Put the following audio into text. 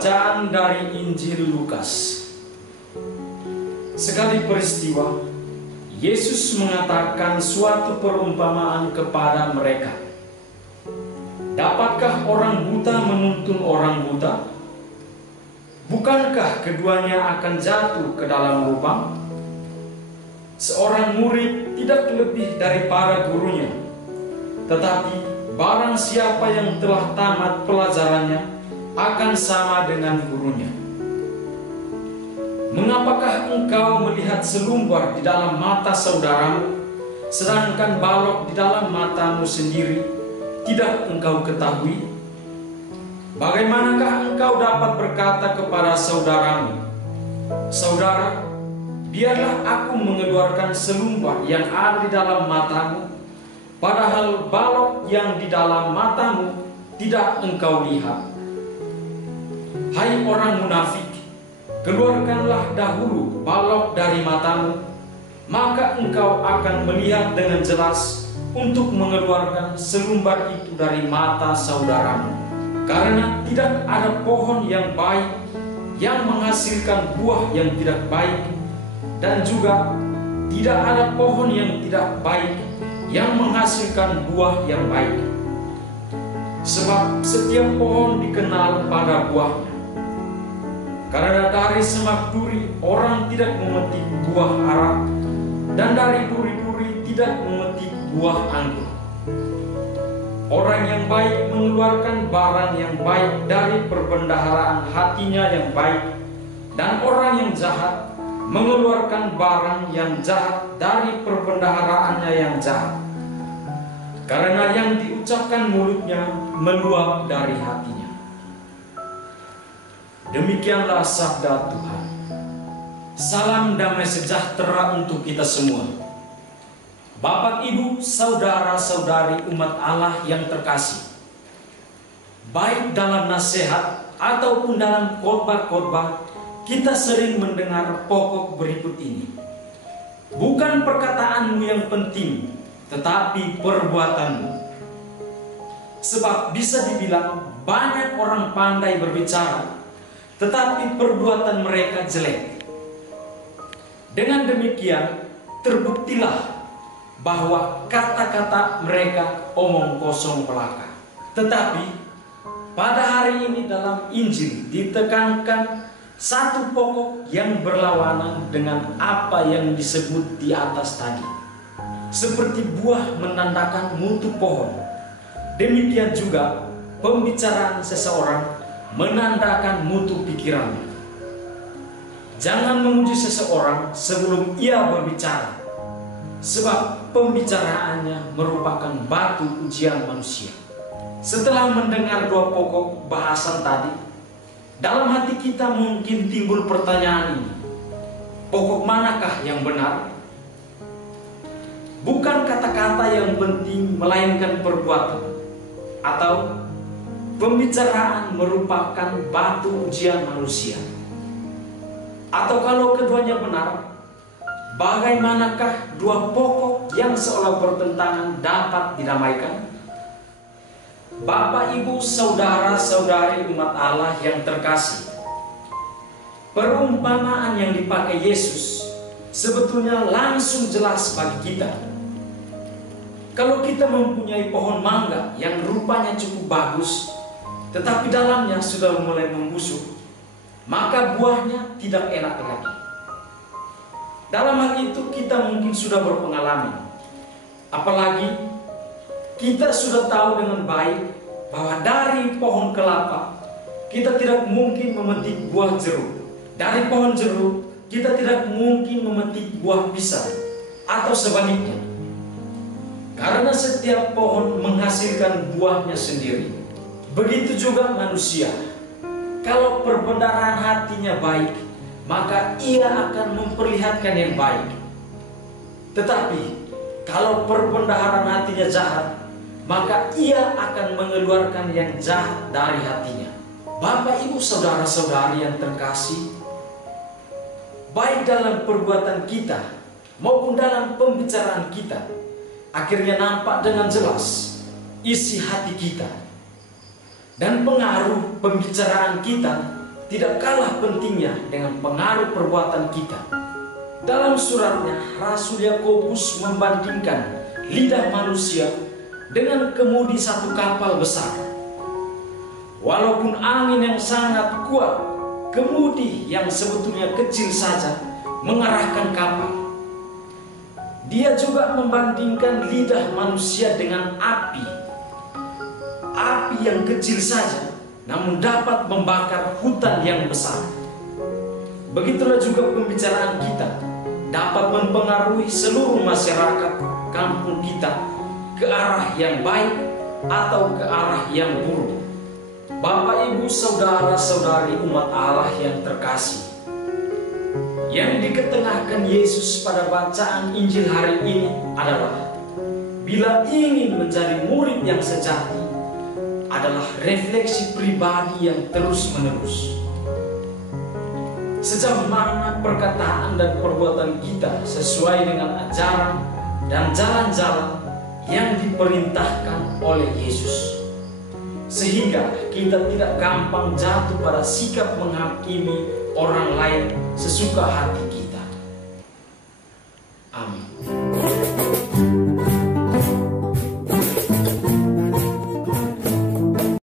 Bacaan dari Injil Lukas. Sekali peristiwa, Yesus mengatakan suatu perumpamaan kepada mereka. Dapatkah orang buta menuntun orang buta? Bukankah keduanya akan jatuh ke dalam lubang? Seorang murid tidak lebih daripada gurunya, tetapi barang siapa yang telah tamat pelajarannya akan sama dengan gurunya. Mengapakah engkau melihat selumbar di dalam mata saudaramu, sedangkan balok di dalam matamu sendiri tidak engkau ketahui? Bagaimanakah engkau dapat berkata kepada saudaramu, "Saudara, biarlah aku mengeluarkan selumbar yang ada di dalam matamu," padahal balok yang di dalam matamu tidak engkau lihat? Hai orang munafik, keluarkanlah dahulu balok dari matamu, maka engkau akan melihat dengan jelas untuk mengeluarkan selumbar itu dari mata saudaramu. Karena tidak ada pohon yang baik yang menghasilkan buah yang tidak baik, dan juga tidak ada pohon yang tidak baik yang menghasilkan buah yang baik. Sebab setiap pohon dikenal pada buahnya. Karena dari semak duri orang tidak memetik buah ara, dan dari duri-duri tidak memetik buah anggur. Orang yang baik mengeluarkan barang yang baik dari perbendaharaan hatinya yang baik, dan orang yang jahat mengeluarkan barang yang jahat dari perbendaharaannya yang jahat. Karena yang diucapkan mulutnya meluap dari hatinya. Demikianlah sabda Tuhan. Salam damai sejahtera untuk kita semua. Bapak, Ibu, saudara-saudari umat Allah yang terkasih, baik dalam nasihat ataupun dalam khotbah-khotbah, kita sering mendengar pokok berikut ini. Bukan perkataanmu yang penting, tetapi perbuatanmu. Sebab bisa dibilang banyak orang pandai berbicara, tetapi perbuatan mereka jelek. Dengan demikian, terbuktilah bahwa kata-kata mereka omong kosong belaka. Tetapi pada hari ini dalam Injil ditekankan satu pokok yang berlawanan dengan apa yang disebut di atas tadi. Seperti buah menandakan mutu pohon, demikian juga pembicaraan seseorang menandakan mutu pikirannya. Jangan memuji seseorang sebelum ia berbicara, sebab pembicaraannya merupakan batu ujian manusia. Setelah mendengar dua pokok bahasan tadi, dalam hati kita mungkin timbul pertanyaan ini: pokok manakah yang benar? Bukan kata-kata yang penting, melainkan perbuatan. Atau pembicaraan merupakan batu ujian manusia? Atau kalau keduanya benar, bagaimanakah dua pokok yang seolah bertentangan dapat didamaikan? Bapak, Ibu, saudara-saudari umat Allah yang terkasih, perumpamaan yang dipakai Yesus sebetulnya langsung jelas bagi kita. Kalau kita mempunyai pohon mangga yang rupanya cukup bagus, tetapi dalamnya sudah mulai membusuk, maka buahnya tidak enak lagi. Dalam hal itu kita mungkin sudah berpengalaman. Apalagi kita sudah tahu dengan baik bahwa dari pohon kelapa kita tidak mungkin memetik buah jeruk. Dari pohon jeruk kita tidak mungkin memetik buah pisang, atau sebaliknya. Karena setiap pohon menghasilkan buahnya sendiri. Begitu juga manusia. Kalau perbendaharaan hatinya baik, maka ia akan memperlihatkan yang baik. Tetapi kalau perbendaharaan hatinya jahat, maka ia akan mengeluarkan yang jahat dari hatinya. Bapak, Ibu, saudara-saudari yang terkasih, baik dalam perbuatan kita maupun dalam pembicaraan kita, akhirnya nampak dengan jelas isi hati kita. Dan pengaruh pembicaraan kita tidak kalah pentingnya dengan pengaruh perbuatan kita. Dalam suratnya, Rasul Yakobus membandingkan lidah manusia dengan kemudi satu kapal besar. Walaupun angin yang sangat kuat, kemudi yang sebetulnya kecil saja mengarahkan kapal. Dia juga membandingkan lidah manusia dengan api. Api yang kecil saja namun dapat membakar hutan yang besar. Begitulah juga pembicaraan kita dapat mempengaruhi seluruh masyarakat kampung kita ke arah yang baik atau ke arah yang buruk. Bapak, Ibu, saudara-saudari umat Allah yang terkasih, yang diketengahkan Yesus pada bacaan Injil hari ini adalah, bila ingin menjadi murid yang sejati, adalah refleksi pribadi yang terus-menerus. Sejauh mana perkataan dan perbuatan kita sesuai dengan ajaran dan jalan-jalan yang diperintahkan oleh Yesus, sehingga kita tidak gampang jatuh pada sikap menghakimi orang lain sesuka hati kita. Amin.